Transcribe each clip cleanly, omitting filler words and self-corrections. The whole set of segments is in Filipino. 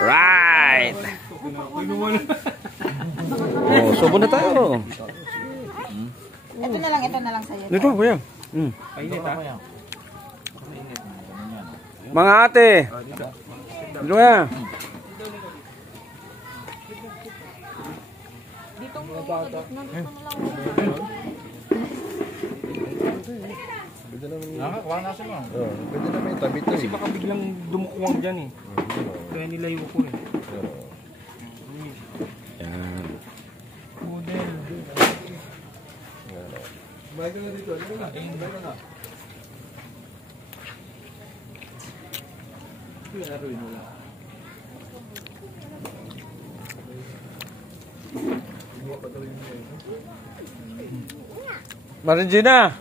Right! Oh, subo na tayo. Ito na lang sa'yo. Dito, kuya. Mga ate. Dito nga. Dito mo. Nakakuha na siya mo. Pwede naman yung tabi to. Kasi baka biglang dumukuwang dyan eh. Kaya nilayo ko eh. Yan. Budel. Balik na dito. Balik na. Marinjina.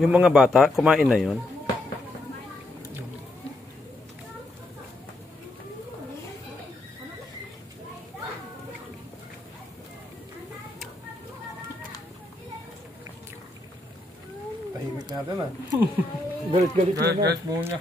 Yung mga bata, kumain na yun. Tahimik natin ah. Galit-galit muna. Galit muna.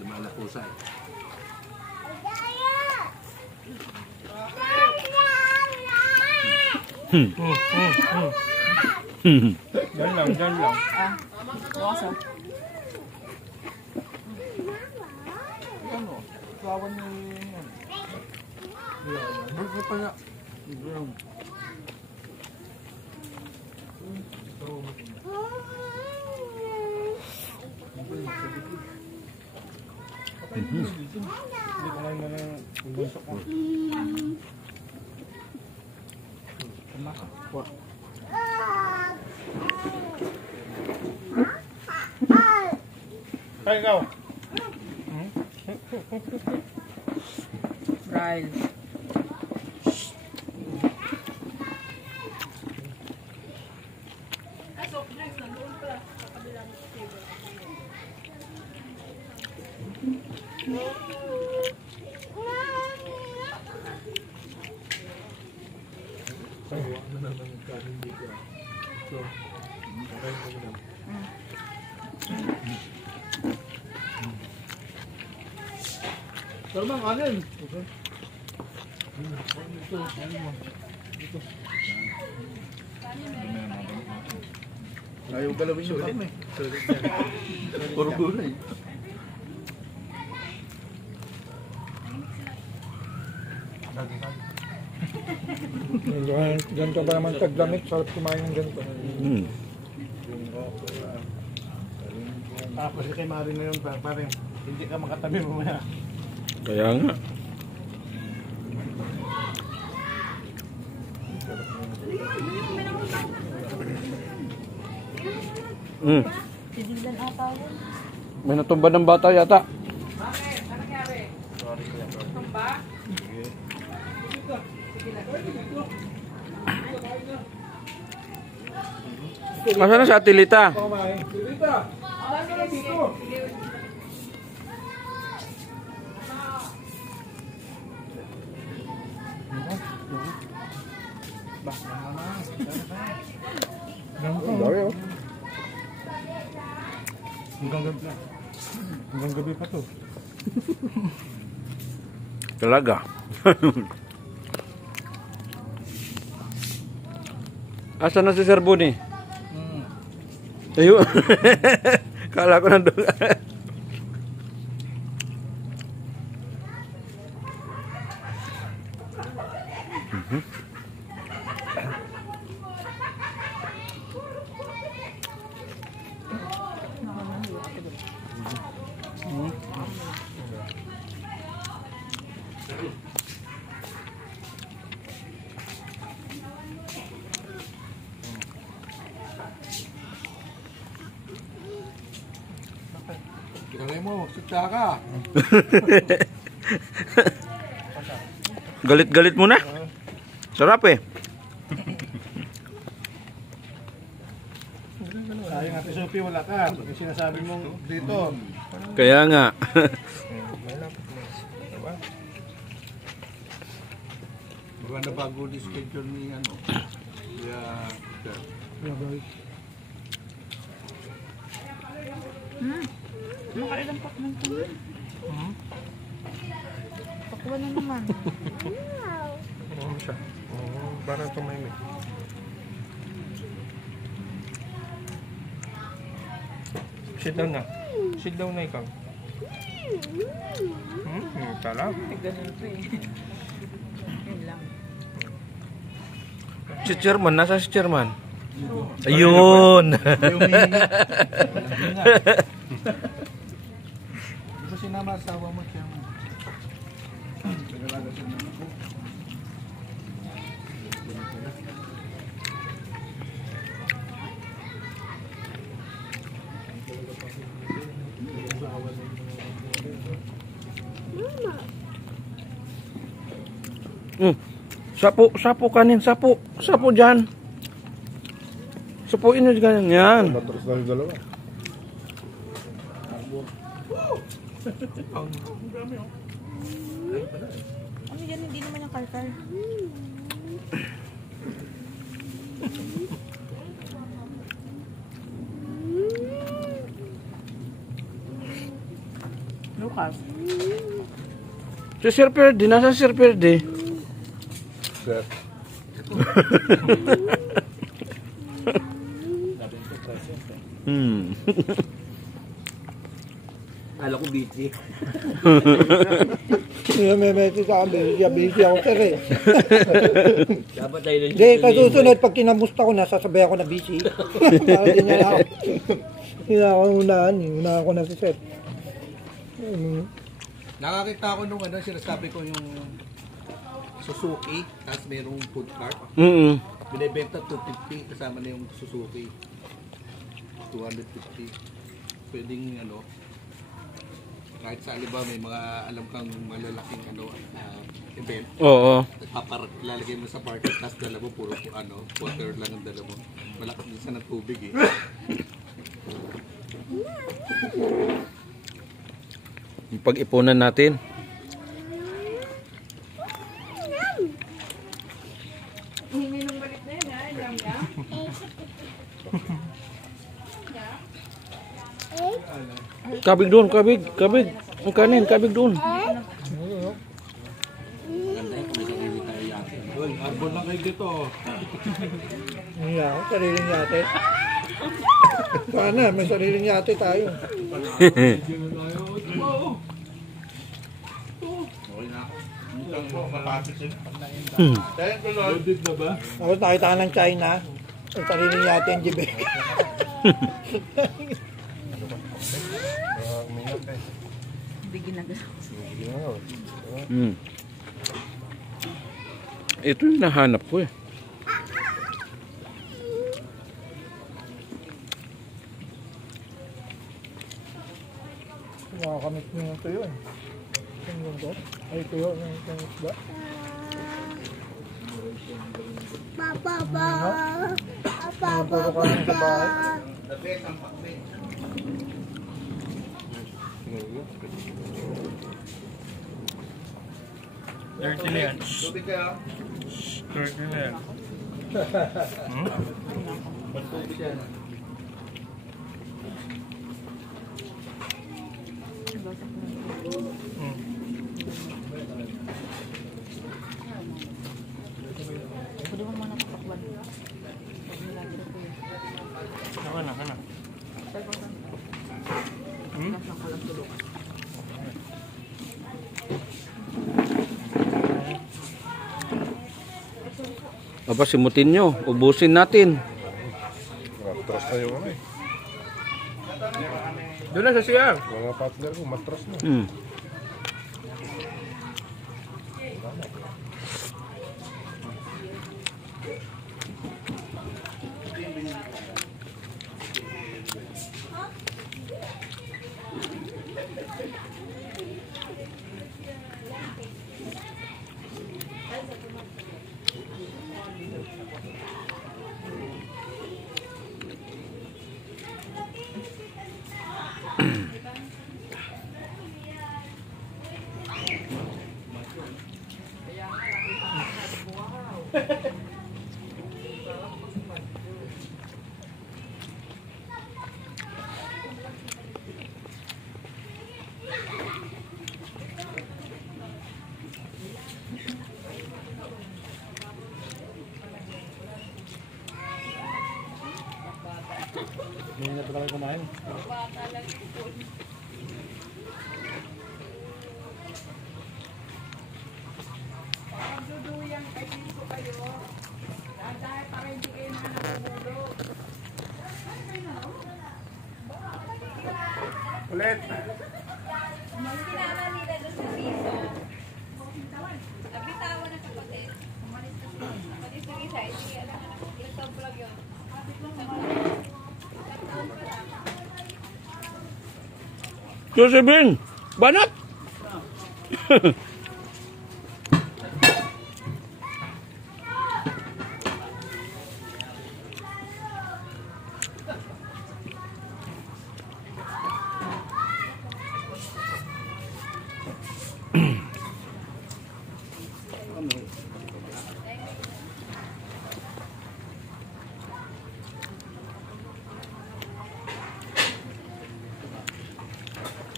Dumala pusa eh. Diyan lang, diyan lang. Bukas ah. Ano? Kawan yung... Bakit pa nga? Hindi ko ngayon na yung bunso ko. Ay, ikaw. Ryle. Pero bang kanin? Ayaw galawin yung kami. Puro gulay. Ganito ba naman taglamit? Sarap kumain ng ganito. Tapos kay Mari na yun, parang hindi ka makatabi mo maya. Kaya nga. Sidilan ata yun. May natumba ng bata yata. Masa na si Ate Lita? Hanggang gabi pa to. Talaga. Asan na si Sir Buni? Ayun. Kala ko nandun. Kalay mo, sita ka. Galit-galit mo na. Sarap eh. Sayang Ate Sophie, wala ka. Yung sinasabi mong dito. Kaya nga. May lapit na. Diba? Baka na bago di schedule ni ano. Kaya, Makailang pakman ko na. Pakuha na naman. Ano siya? Parang tumimik. Sit down na. Sit down na ikaw. Tala. Ganun to eh. Yun lang. Si Chairman, nasa si Chairman? Ayun. di ba sinama asawa mo siya? Nagalaga siya ng ako. Sapo kanin, sapo dyan. Sapuin nyo ganyan yan. Matros na yung dalawa. Ano yan? Hindi naman yung kalkal. Lucas. Si Sir Perdi, nasa Sir Perdi? Sir. Kala ko busy. May message sa akin, busy ako sir eh. Dapat tayo na Hindi, kasusunod pag kinamusta ko na, sasabay ako na busy. Para din niya ako. Hindi na ako unahan, unahan ko na si sir. Nakakita ko nung ano, sinasabi ko yung Suzuki, tapos mayroong food cart. Binibenta 250, kasama na yung Suzuki. 250. Pwedeng ano, kahit sa Alibaba may mga alam kang malalaking ano, event. Oo. Lalagay mo sa party, tapos dala mo puro ano, water lang ang dala mo. Malakas din sa ng tubig eh. Pag-ipunan natin. Kabig doon, kabig. Ang kanin, kabig doon. Arbon lang kayo dito. Hindi ako, sariling yate. Sana, may sariling yate tayo. Ako nakita ka ng China, may sariling yate ang jibek. Hindi ginagawa. Ito yung nahanap ko eh. Nakakamit nyo yung tuyo eh. Yung to? Ay, tuyo yung isda. Puro kami sa bahay. Dirty na yan. Dirty na yan. Pwede mo muna kapakban. Pag nilagay ko yun. Kana. Nasa ko lang tulog. Aba, simutin nyo. Ubusin natin. Matros na yung ano eh. Doon na sa CR. Mga partner ko, matros na. Hindi na pa kami kumain. Ulit. Kinala nila doon sa piso. Nabitawan ng kapatid. Umalis na siya. Umalis na isa. Hindi alam na ilang taon pa lang yun. Isang taon pa lang. Josephine! Banat!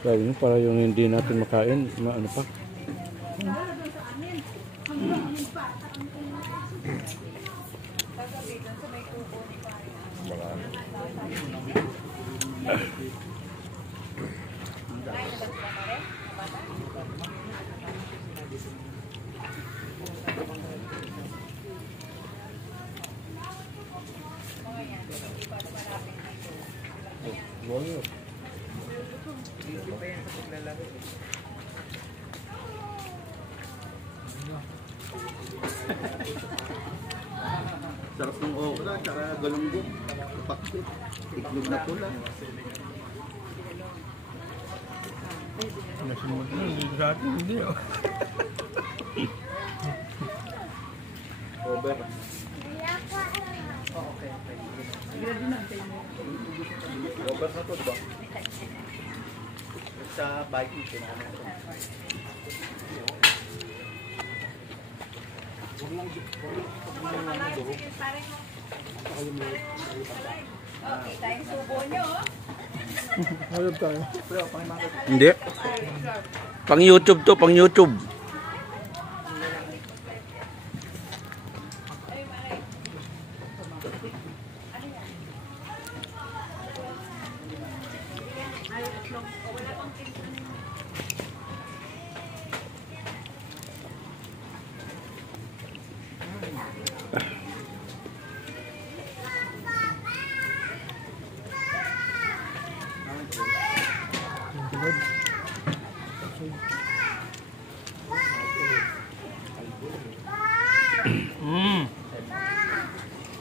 Sabi nyo, para yung hindi natin makain, ano pa? Kagabi doon sa may kubo ni Pari. Sarap ng okra, tsaka galunggong. Pakit. Iklog na pula. Nasunod na. Hindi sa atin. Hindi oh. Over. Over na to, diba? Sa biking, kinahan ito. Okay, tayong subo nyo. Halap tayo. Hindi. Pang YouTube to, pang YouTube.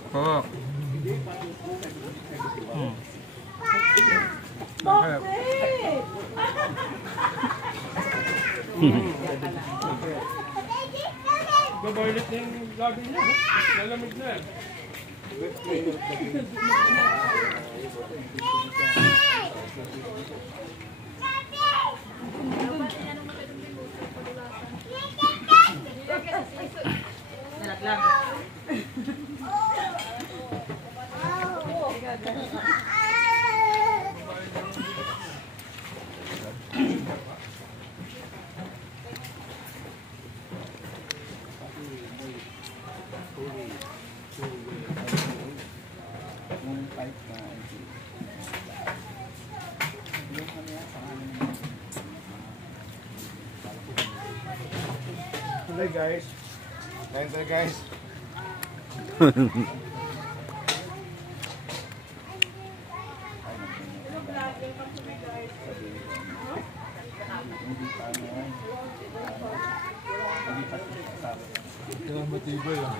Oh. Babaylit na yung labi niya. Lalamig na. Hello guys. Thanks guys. Matibay ah.